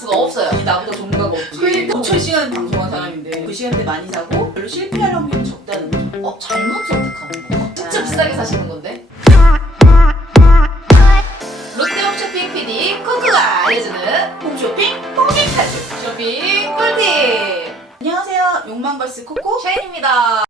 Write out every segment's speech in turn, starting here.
수가 없어요. 나보다 전문가가 없지. 그러니까. 5,000시간 방송한 사람인데 그 시간대 많이 사고 별로 실패할 확률이 적다는 거죠. 잘못 선택하는 건가? 진짜 비싸게 사시는 건데? 롯데 홈쇼핑 PD 코코가 알려주는 홈쇼핑 홈쇼핑 쇼핑 꿀팁! 안녕하세요. 욕망걸스 코코 샤인입니다.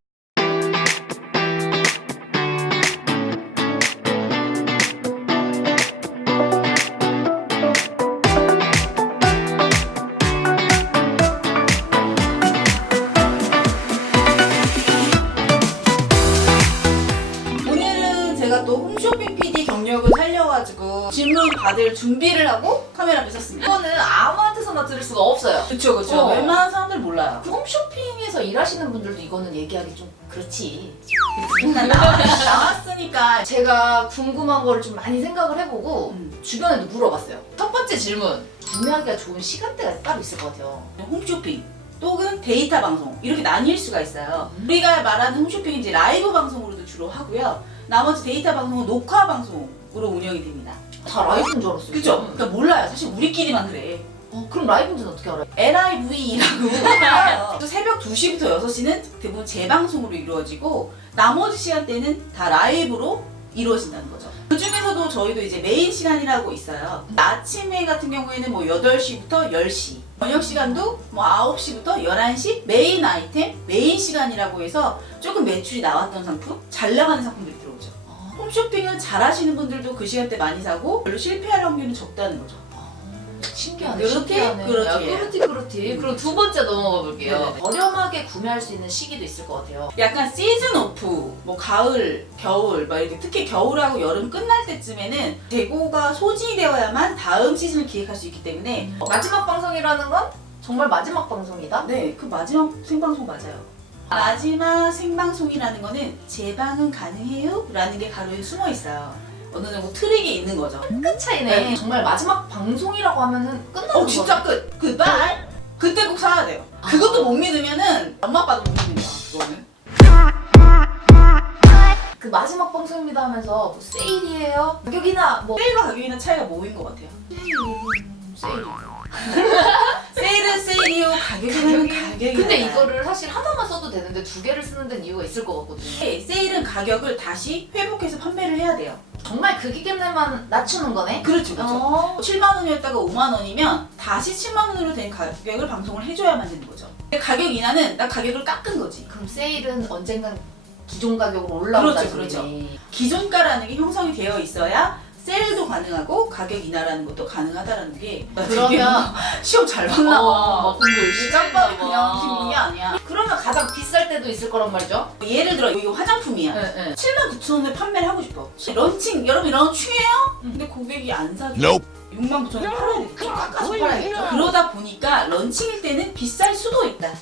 오늘은 제가 또 홈쇼핑 PD 경력을 살려가지고 질문 받을 준비를 하고 카메라 앞에 섰습니다. 이거는 아무한테서나 들을 수가 없어요. 그쵸 그쵸. 어. 웬만한 사람들 몰라요. 그 홈쇼핑에서 일하시는 분들도 이거는 얘기하기 좀 그렇지. 일단 나왔으니까 제가 궁금한 거를 좀 많이 생각을 해보고 주변에도 물어봤어요. 첫 번째 질문. 구매하기가 좋은 시간대가 따로 있을 것 같아요. 홈쇼핑 또는 데이터 방송 이렇게 나뉠 수가 있어요. 우리가 말하는 홈쇼핑은 이제 라이브 방송으로도 주로 하고요. 나머지 데이터 방송은 녹화 방송으로 운영이 됩니다. 다 라이브인 줄 알았어요. 그죠? 그러니까 몰라요. 사실 우리끼리만 그래. 그럼 라이브인지는 어떻게 알아요? LIV라고 또 새벽 2시부터 6시는 대부분 재방송으로 이루어지고 나머지 시간대는 다 라이브로 이루어진다는 거죠. 그 중에서도 저희도 이제 메인 시간이라고 있어요. 아침에 같은 경우에는 뭐 8시부터 10시 저녁 시간도 뭐 9시부터 11시 메인 아이템, 메인 시간이라고 해서 조금 매출이 나왔던 상품, 잘 나가는 상품들이 들어오죠. 홈쇼핑을 잘 하시는 분들도 그 시간대 많이 사고 별로 실패할 확률은 적다는 거죠. 신기하네. 그렇게, 신기하네. 그렇게. 야, 그렇지. 그럼 두 번째 넘어가 볼게요. 네네네. 저렴하게 구매할 수 있는 시기도 있을 것 같아요. 약간 시즌 오프, 뭐 가을, 겨울, 막 이렇게 특히 겨울하고 여름 끝날 때쯤에는 재고가 소진되어야만 다음 시즌을 기획할 수 있기 때문에 마지막 방송이라는 건 정말 마지막 방송이다? 네, 그 마지막 생방송 맞아요. 마지막 생방송이라는 거는 재방은 가능해요? 라는 게 가로에 숨어 있어요. 어느 정도 트릭이 있는 거죠. 끝 차이네. 정말 마지막 방송이라고 하면은 끝나는 진짜 끝! 그날 그때 꼭 사야 돼요. 그것도 못 믿으면은 엄마 아빠도 못 믿는다. 그거는. 그 마지막 방송입니다 하면서 뭐 세일이에요? 가격이나 뭐 세일과 가격이나 차이가 뭐인 것 같아요? 세일. 세일은 세일이요, 가격은 가격이요. 근데 이거를 사실 하나만 써도 되는데 두 개를 쓰는 데는 이유가 있을 것 같거든요. 세일은 가격을 다시 회복해서 판매를 해야 돼요. 정말 그 기간에만 낮추는 거네? 그렇죠, 그렇죠. 7만 원이었다가 5만 원이면 다시 7만 원으로 된 가격을 방송을 해줘야만 되는 거죠. 가격 인하는 나 가격을 깎은 거지. 그럼 세일은 언젠간 기존 가격으로 올라온다는 그렇죠, 소리네. 기존가라는 게 형성이 되어 있어야 세일도 가능하고 가격 인하라는 것도 가능하다는 게 그러면 시험 잘 봤나 봐. 공부 열심히 짬밥이 했나 그냥 봐. 기분이 아니야. 그러면 가장 비쌀 때도 있을 거란 말이죠? 예를 들어 이거 화장품이야. 네. 79,000원에 판매를 하고 싶어. 런칭 여러분 런칭해요? 근데 고객이 안 사줘. 69,000원에 팔아야 되겠죠. 깎아서 팔아야겠죠? 그러다 보니까 런칭일 때는 비쌀 수도 있다.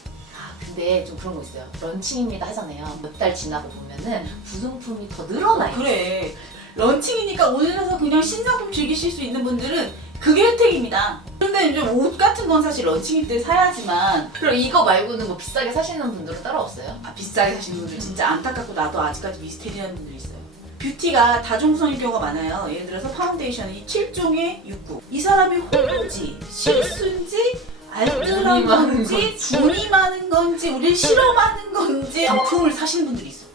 근데 좀 그런 거 있어요. 런칭입니다 하잖아요. 몇 달 지나고 보면은 부속품이 더 늘어나요. 그래. 런칭이니까 오늘 사서 그냥 신상품 즐기실 수 있는 분들은 그게 혜택입니다. 근데 이제 옷 같은 건 사실 런칭일 때 사야지만 그럼 이거 말고는 뭐 비싸게 사시는 분들은 따로 없어요? 비싸게 사시는 분들 진짜 안타깝고 나도 아직까지 미스테리한 분들이 있어요. 뷰티가 다중성일 경우가 많아요. 예를 들어서 파운데이션이 7종에 6구. 이 사람이 호구인지 실수인지 알뜰한 건지 돈이 많은 건지 우리를 실험하는 건지 상품을 사시는 분들이 있어.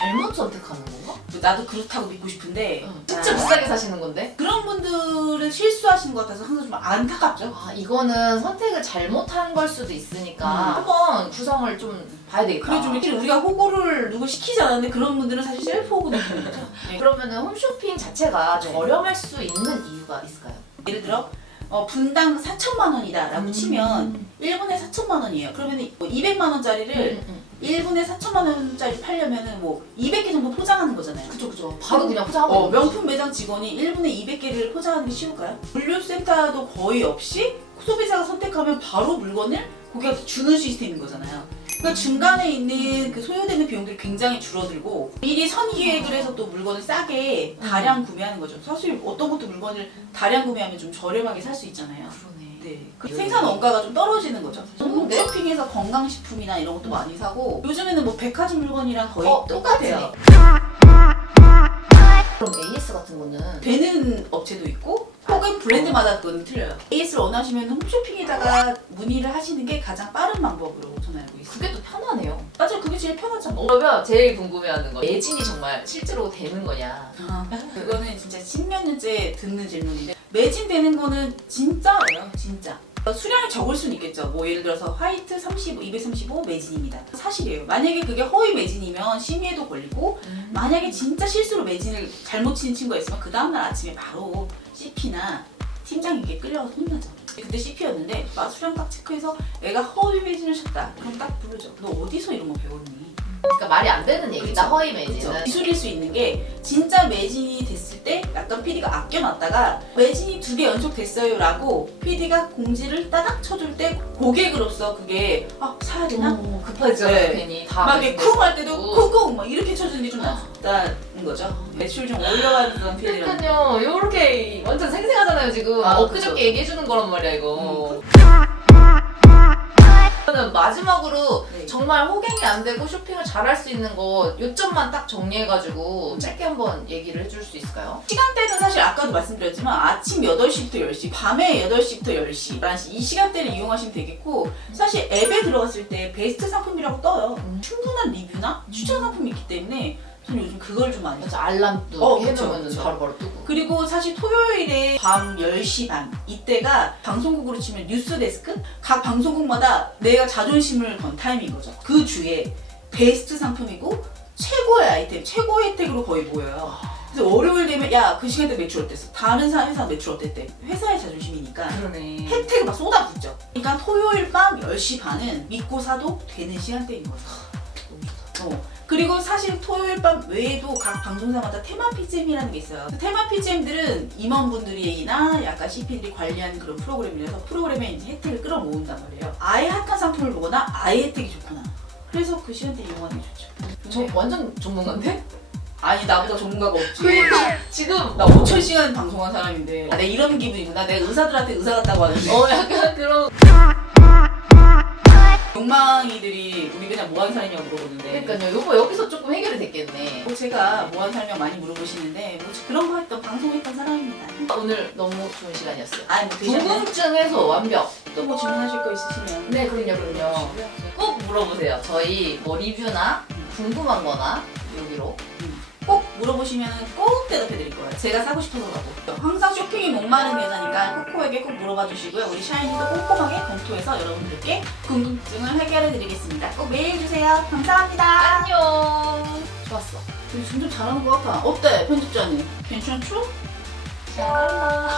잘못 선택하는 건가? 나도 그렇다고 믿고 싶은데 진짜 비싸게 사시는 건데? 그런 분들은 실수하시는 것 같아서 항상 좀 안타깝죠. 이거는 선택을 잘못한 걸 수도 있으니까 한번 구성을 좀 봐야 되겠다. 그래 좀 이렇게 우리가 호구를 누구 시키지 않았는데 그런 분들은 사실 셀프 호구도 있는 거죠. 네. 그러면은 홈쇼핑 자체가 네. 저렴할 수 있는 이유가 있을까요? 예를 들어 분당 4천만 원이다 라고 치면 1분에 4천만 원이에요. 그러면 뭐 200만 원짜리를 1분에 4천만 원짜리 팔려면은 뭐 200개 정도 포장하는 거잖아요. 그죠. 바로 그냥 포장하고 명품 매장 직원이 1분에 200개를 포장하는 게 쉬울까요? 물류센터도 거의 없이 소비자가 선택하면 바로 물건을 고객한테 주는 시스템인 거잖아요. 그러니까 중간에 있는 그 소요되는 비용들이 굉장히 줄어들고 미리 선기획을 해서 또 물건을 싸게 다량 구매하는 거죠. 사실 어떤 것도 물건을 다량 구매하면 좀 저렴하게 살 수 있잖아요. 그러네. 네. 그 생산 원가가 좀 떨어지는 거죠. 좋은데? 쇼핑에서 건강식품이나 이런 것도 많이 사고 요즘에는 뭐 백화점 물건이랑 거의 똑같아요. 그럼 AS 같은 거는 되는 업체도 있고 혹은 가격은 브랜드마다 그건 틀려요. AS를 원하시면 홈쇼핑에다가 문의를 하시는 게 가장 빠른 방법으로 저는 알고 있어요. 그게 또 편하네요. 맞아요. 그게 제일 편하죠. 그러면 제일 궁금해하는 거 매진이 정말 실제로 되는 거냐? 그거는 진짜 십몇 년째 듣는 질문인데 매진되는 거는 진짜예요. 진짜. 수량이 적을 수는 있겠죠. 뭐 예를 들어서 화이트 35, 235 매진입니다. 사실이에요. 만약에 그게 허위 매진이면 심의에도 걸리고 만약에 진짜 실수로 매진을 잘못 치는 친구가 있으면 그 다음날 아침에 바로 CP나 팀장에게 끌려가서 혼나죠. 그때 CP였는데 막 수량 딱 체크해서 애가 허위 매진을 쳤다. 그럼 딱 부르죠. 너 어디서 이런 거 배웠니? 그러니까 말이 안 되는 얘기다. 그쵸? 허위 매진은. 그쵸? 기술일 수 있는 게 진짜 매진이 됐을 때 약간 PD가 아껴놨다가 매진이 2개 연속 됐어요 라고 PD가 공지를 따닥 쳐줄 때 고객으로서 그게 사야 되나? 급하죠. 네. 괜히 다 막 이렇게 쿵 할 때도 매진되고. 쿵쿵 막 이렇게 쳐주는 게 좀 낫다는 거죠. 매출 좀 올려가던 PD랑. 그러니까요. 요렇게 완전 생생하잖아요 지금. 아, 엊그저께 그쵸. 얘기해주는 거란 말이야 이거. 저는 마지막으로 네. 정말 호갱이 안 되고 쇼핑을 잘할 수 있는 거 요점만 딱 정리해가지고 짧게 한번 얘기를 해줄 수 있을까요? 시간대는 사실 아까도 말씀드렸지만 아침 8시부터 10시, 밤에 8시부터 10시, 11시 이 시간대를 이용하시면 되겠고 사실 앱에 들어갔을 때 베스트 상품이라고 떠요. 충분한 리뷰나 추천 상품이 있기 때문에 저는 요즘 그걸 좀 많이 맞아, 알람도 그쵸, 해놓으면 그쵸. 바로바로 뜨고. 그리고 사실 토요일에 밤 10시 반 이때가 방송국으로 치면 뉴스데스크? 각 방송국마다 내가 자존심을 건 타임인 거죠. 그 주에 베스트 상품이고 최고의 아이템, 최고의 혜택으로 거의 모여요. 그래서 월요일 되면 야 그 시간대 매출 어땠어? 다른 회사 매출 어땠대? 회사의 자존심이니까 그러네. 혜택을 막 쏟아붓죠. 그러니까 토요일 밤 10시 반은 믿고 사도 되는 시간대인 거죠. 그리고 사실 토요일 밤 외에도 각 방송사마다 테마 PGM이라는 게 있어요. 그 테마 PGM들은 임원분들이나 약간 CP들이 관리하는 그런 프로그램이라서 프로그램에 이제 혜택을 끌어모은단 말이에요. 아예 핫한 상품을 보거나 아예 혜택이 좋거나. 그래서 그 시간대 이용하는 게 좋죠. 저 완전 전문가인데? 아니 나보다 전문가가 없지. 그러니까 지금 나 5,000시간 방송한 사람인데 내 이런 기분이구나. 내가 의사들한테 의사 같다고 하는데 약간 그런. 욕망이들이 우리 그냥 뭐하는 사람이냐고 물어보는데 그러니까요. 요거 여기서 조금 해결이 됐겠네. 뭐 제가 뭐하는 사람이냐고 많이 물어보시는데 뭐 그런 거 했던 방송했던 사람입니다. 오늘 너무 좋은 시간이었어요. 아니 뭐 되셨나요? 궁금증 해소 완벽. 또 뭐 질문하실 거 있으시면 네, 그럼요. 꼭 물어보세요. 저희 뭐 리뷰나 궁금한 거나 여기로. 꼭 물어보시면 꼭 대답해 드릴 거예요. 제가 사고 싶어서라도. 항상 쇼핑이 목마른 여자니까 코코에게 꼭 물어봐 주시고요. 우리 샤이니도 꼼꼼하게 검토해서 여러분들께 궁금증을 해결해 드리겠습니다. 꼭 메일 주세요. 감사합니다. 안녕. 좋았어. 점점 잘하는 것 같아. 어때 편집자님? 괜찮죠? 샬라.